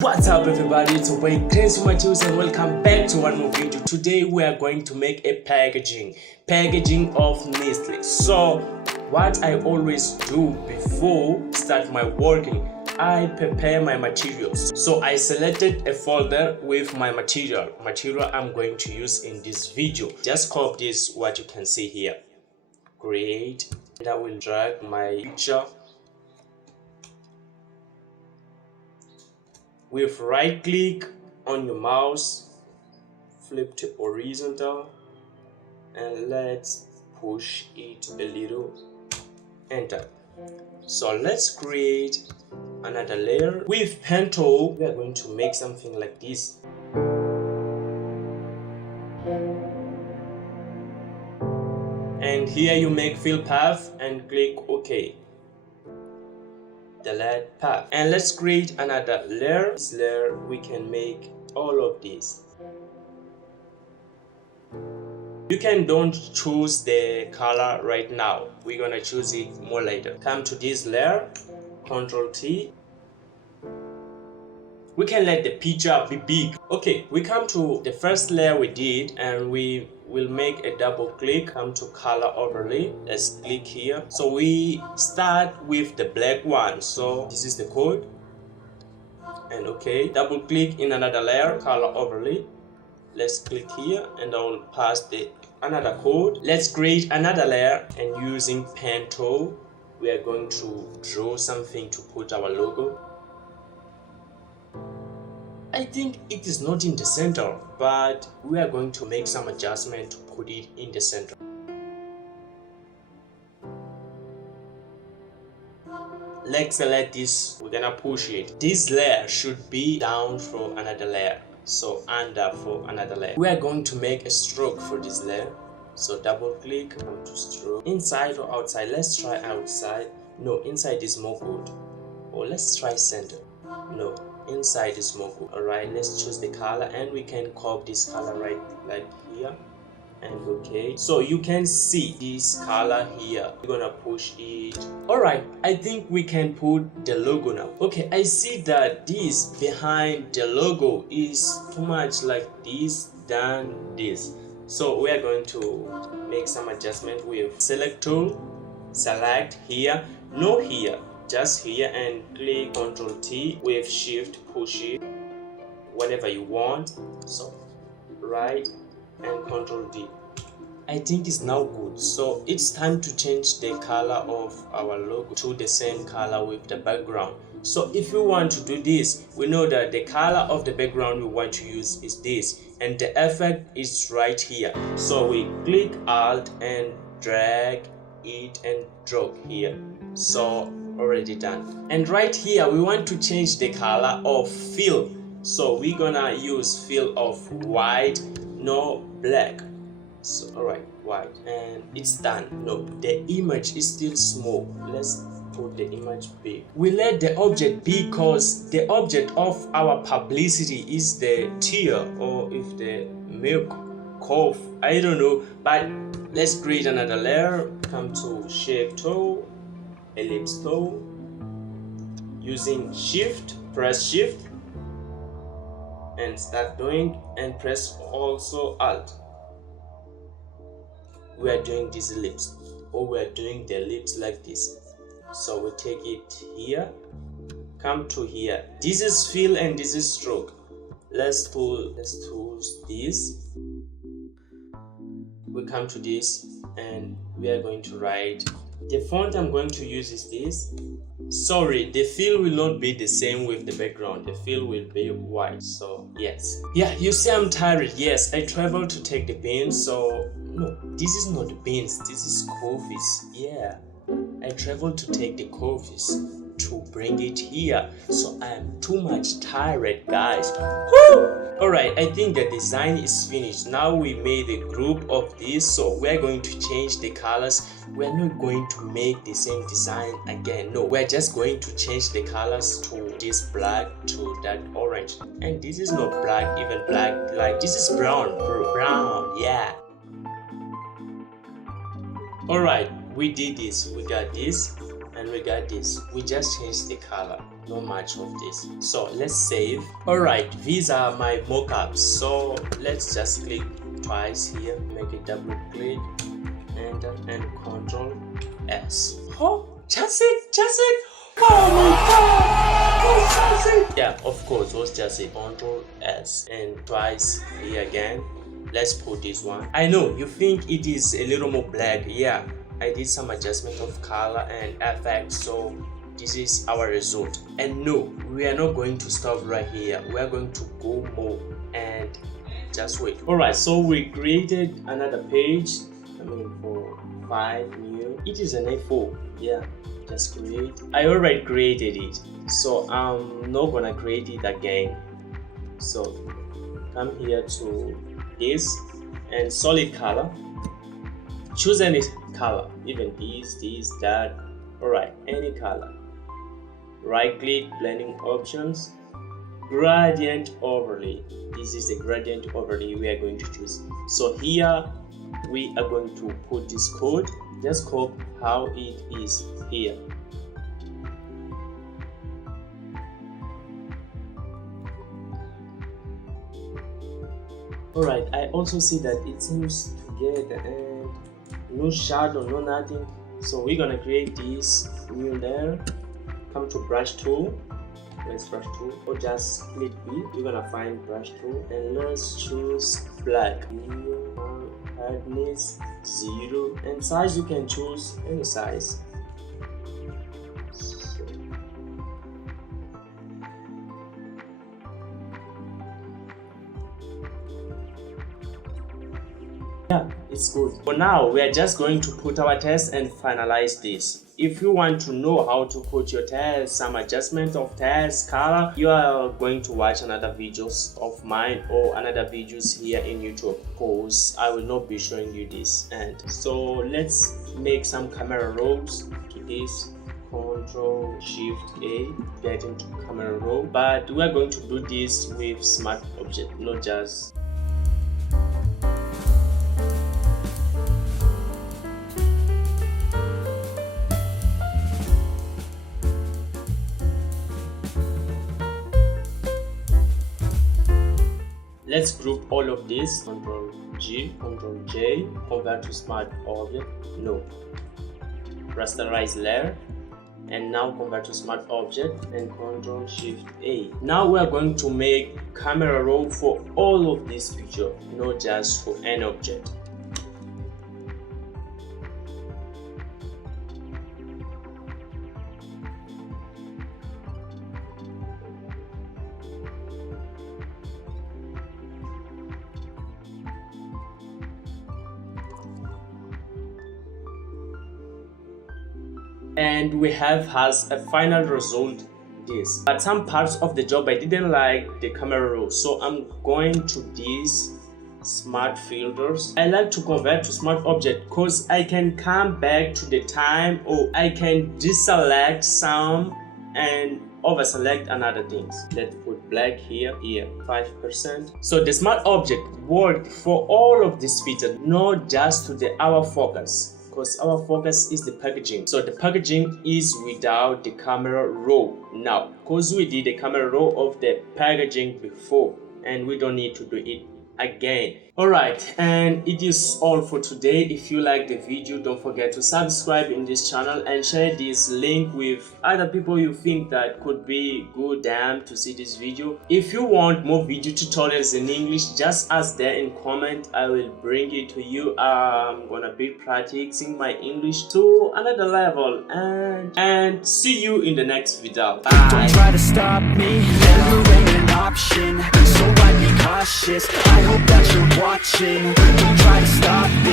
What's up everybody, it's Crencio and welcome back to one more video. Today we are going to make a packaging of Nestle. So what I always do before start my working, I prepare my materials. So I selected a folder with my material I'm going to use in this video. Just copy this, what you can see here. Create, and I will drag my picture. With right click on your mouse, flip to horizontal, and let's push it a little, enter. So let's create another layer. With pen tool, we are going to make something like this. And here you make fill path and click OK. Delete path, and let's create another layer. This layer we can make all of these. You can don't choose the color right now, we're gonna choose it more later. Come to this layer, Ctrl T. We can let the picture be big. Okay, we come to the first layer we did, and we will make a double click. Come to color overlay, let's click here. So we start with the black one, so this is the code, and okay, double click in another layer, color overlay, let's click here, and I will pass the another code. Let's create another layer, and using pen tool we are going to draw something to put our logo. I think it is not in the center, but we are going to make some adjustment to put it in the center. Let's select this, we're gonna push it. This layer should be down for another layer, so under for another layer. We are going to make a stroke for this layer, so double click, come to stroke. Inside or outside? Let's try outside. No, inside is more good. Or let's try center. No, inside is more good. Alright, let's choose the color, and we can copy this color right like here, and okay, so you can see this color here. We're gonna push it. Alright, I think we can put the logo now. Okay, I see that this behind the logo is too much like this than this, so we are going to make some adjustment with select tool. Select here, no here, just here, and click Ctrl T with shift, push it whenever you want. So right and Ctrl D. I think it's now good. So it's time to change the color of our logo to the same color with the background. So if we want to do this, we know that the color of the background we want to use is this, and the effect is right here. So we click Alt and drag it and drag here. So already done. And right here we want to change the color of fill, so we're gonna use fill of white, no black. So alright, white, and it's done. No, the image is still small. Let's put the image big. We let the object big because the object of our publicity is the tear, or if the milk, cough, I don't know. But let's create another layer. Come to shape tool, ellipse tool, using shift, press shift and start doing, and press also alt. We are doing this ellipse, or we are doing the ellipse like this. So we take it here, come to here, this is fill and this is stroke. Let's choose this. We come to this, and we are going to write. The font I'm going to use is this. Sorry, the fill will not be the same with the background. The fill will be white. So yes, yeah, you see I'm tired. Yes, I traveled to take the beans. So no, this is not the beans, this is coffees. Yeah, I traveled to take the coffees to bring it here, so I am too much tired, guys. Woo! Alright, I think the design is finished. Now we made a group of this, so we're going to change the colors. We're not going to make the same design again. No, we're just going to change the colors to this black to that orange. And this is not black, even black, like this is brown, yeah. Alright, we did this, we got this, and we got this. We just changed the color, not much of this. So let's save. Alright, these are my mockups. So let's just click twice here, make a double click, enter, and Control S. Oh, just it. Oh my god! Oh, just it. Yeah, of course, was just a Control S and twice here again. Let's put this one. I know you think it is a little more black. Yeah, I did some adjustment of color and effects, so this is our result. And no, we are not going to stop right here. We are going to go more and just wait. Alright, so we created another page. I mean, for 5 new. It is an A4. Yeah, just create. I already created it, so I'm not gonna create it again. So come here to this and solid color. Choose any color, even this, that. Alright, any color. Right click, blending options, gradient overlay. This is the gradient overlay we are going to choose. So here we are going to put this code. Just copy how it is here. Alright, I also see that it seems together and no shadow, no nothing. So we're gonna create this new layer. Come to brush tool. Let's brush tool, or just click B. You're gonna find brush tool and let's choose black. Hardness 0, and size you can choose any size. Yeah, it's good. For now, we are just going to put our test and finalize this. If you want to know how to put your test, some adjustment of test, color, you are going to watch another videos of mine or another videos here in YouTube, because I will not be showing you this. And so let's make some camera rolls to this. Control Shift A, get into camera roll. But we are going to do this with smart object, not just. Let's group all of this. Control G, Control J, convert to smart object. No. Rasterize layer. And now convert to smart object and Control Shift A. Now we are going to make camera roll for all of this picture, not just for an object. And we have as a final result this. But some parts of the job I didn't like the camera roll, so I'm going to these smart filters. I like to convert to smart object because I can come back to the time, or I can deselect some and over select another things. Let's put black here 5%. So the smart object worked for all of this feature, not just to the our focus, because our focus is the packaging. So the packaging is without the camera roll now, because we did the camera roll of the packaging before and we don't need to do it again. Alright, and it is all for today. If you like the video, don't forget to subscribe in this channel and share this link with other people you think that could be good to see this video. If you want more video tutorials in English, just ask there in comment. I will bring it to you. I'm gonna be practicing my English to another level, and see you in the next video. Bye. Don't try to stop me, never ain't an option, so I'd be cautious. I hope that you're watching. Don't try to stop me.